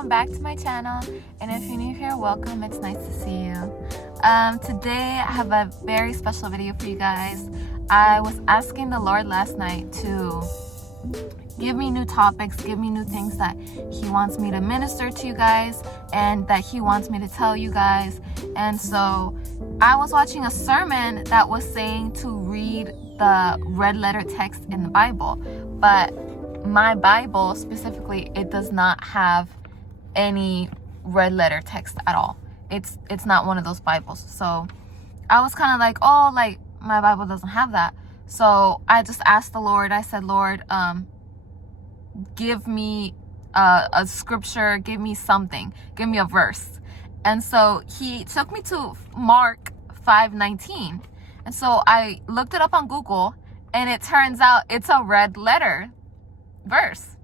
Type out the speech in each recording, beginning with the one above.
welcome back to my channel, and if you're new here, welcome. It's nice to see you. Today I have a very special video for you guys. I was asking the Lord last night to give me new topics, give me new things that He wants me to minister to you guys and that He wants me to tell you guys. And so I was watching a sermon that was saying to read the red letter text in the Bible, but my Bible specifically, it does not have any red letter text at all. It's not one of those Bibles. So I was kind of like, oh, like my Bible doesn't have that. So I just asked the Lord. I said, Lord, give me a scripture, give me something, give me a verse. And so He took me to Mark 5:19. And so I looked it up on Google, and it turns out it's a red letter verse.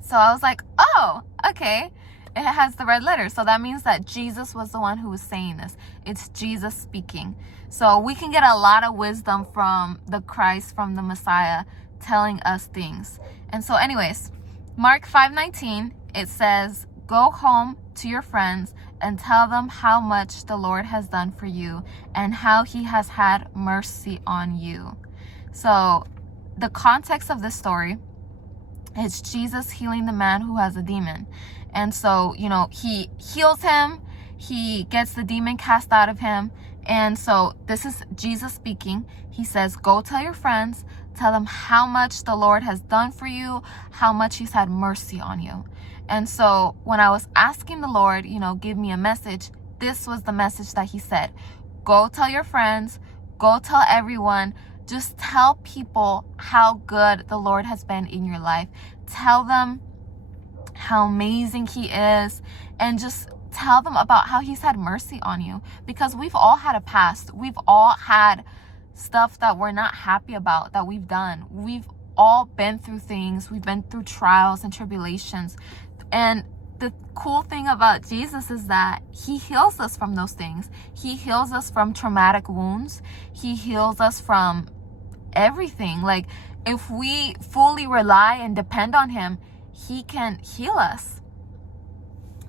So I was like, oh, okay, it has the red letter, so that means that Jesus was the one who was saying this. It's Jesus speaking. So we can get a lot of wisdom from the Christ, from the Messiah, telling us things. And so anyways, Mark 5:19, it says, go home to your friends and tell them how much the Lord has done for you and how He has had mercy on you. So the context of this story, it's Jesus healing the man who has a demon. And so, He heals him. He gets the demon cast out of him. And so this is Jesus speaking. He says, go tell your friends, tell them how much the Lord has done for you, how much He's had mercy on you. And so when I was asking the Lord, give me a message, this was the message that He said. Go tell your friends, go tell everyone. Just tell people how good the Lord has been in your life. Tell them how amazing He is, and just tell them about how He's had mercy on you. Because we've all had a past. We've all had stuff that we're not happy about that we've done. We've all been through things. We've been through trials and tribulations. And the cool thing about Jesus is that He heals us from those things. He heals us from traumatic wounds. He heals us from everything. Like, if we fully rely and depend on Him, He can heal us.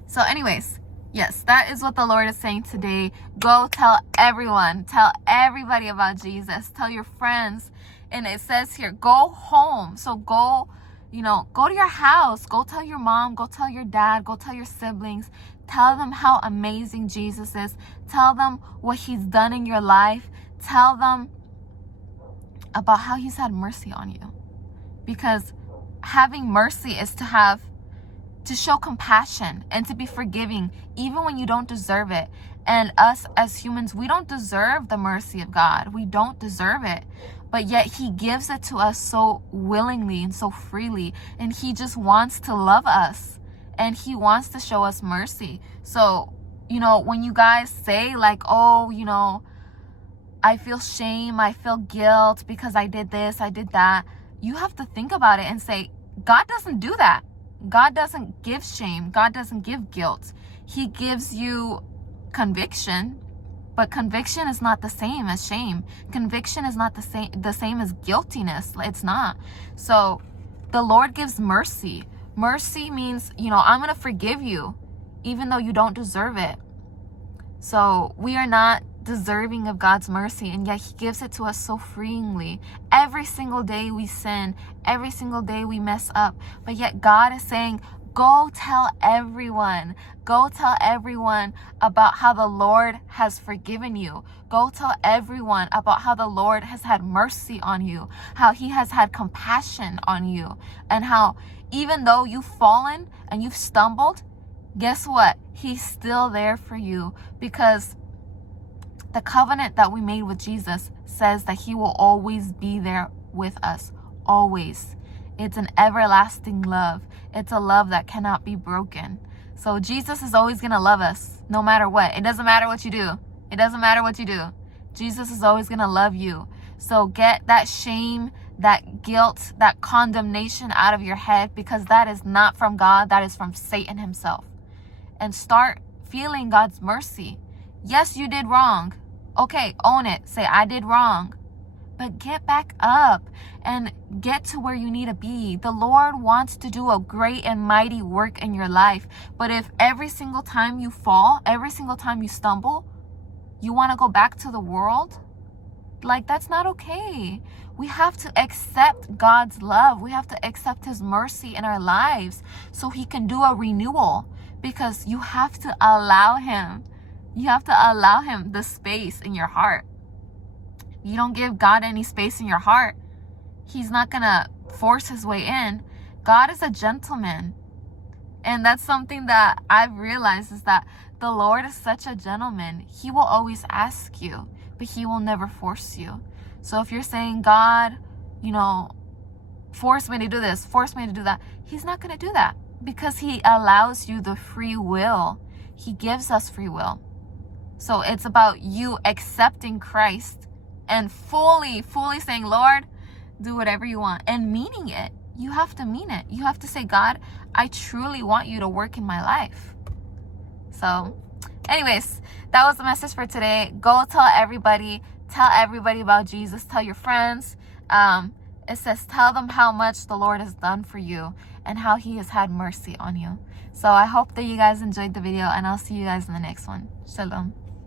So anyways, yes, that is what the Lord is saying today. Go tell everyone, tell everybody about Jesus, tell your friends. And it says here, go home. So go to your house, go tell your mom, go tell your dad, go tell your siblings, tell them how amazing Jesus is, tell them what He's done in your life, tell them about how He's had mercy on you. Because having mercy is to show compassion and to be forgiving even when you don't deserve it. And us as humans, we don't deserve the mercy of God. We don't deserve it. But yet He gives it to us so willingly and so freely. And He just wants to love us. And He wants to show us mercy. So, when you guys say like, oh, I feel shame, I feel guilt because I did this, I did that, you have to think about it and say, God doesn't do that. God doesn't give shame. God doesn't give guilt. He gives you conviction, but conviction is not the same as shame. Conviction is not the same as guiltiness. It's not. So the Lord gives mercy. Mercy means, I'm going to forgive you even though you don't deserve it. So we are not deserving of God's mercy, and yet He gives it to us so freely. Every single day we sin, every single day we mess up, but yet God is saying, go tell everyone. Go tell everyone about how the Lord has forgiven you. Go tell everyone about how the Lord has had mercy on you, how He has had compassion on you, and how even though you've fallen and you've stumbled, guess what? He's still there for you, because the covenant that we made with Jesus says that He will always be there with us. Always. It's an everlasting love. It's a love that cannot be broken. So Jesus is always going to love us no matter what. It doesn't matter what you do. It doesn't matter what you do. Jesus is always going to love you. So get that shame, that guilt, that condemnation out of your head, because that is not from God. That is from Satan himself. And start feeling God's mercy. Yes, you did wrong. Okay, own it. Say, I did wrong. but get back up and get to where you need to be. The Lord wants to do a great and mighty work in your life. But if every single time you fall, every single time you stumble, you want to go back to the world, like, that's not okay. We have to accept God's love. We have to accept his mercy in our lives so he can do a renewal, because you have to allow him. You have to allow him the space in your heart. You don't give God any space in your heart, he's not going to force his way in. God is a gentleman. And that's something that I've realized, is that the Lord is such a gentleman. He will always ask you, but he will never force you. So if you're saying, God, force me to do this, force me to do that, he's not going to do that, because he allows you the free will. He gives us free will. So it's about you accepting Christ and fully saying, Lord, do whatever you want, and meaning it. You have to mean it. You have to say, God, I truly want you to work in my life. So anyways, that was the message for today. Go tell everybody about Jesus. Tell your friends. It says, tell them how much the Lord has done for you and how he has had mercy on you. So I hope that you guys enjoyed the video, and I'll see you guys in the next one. Shalom.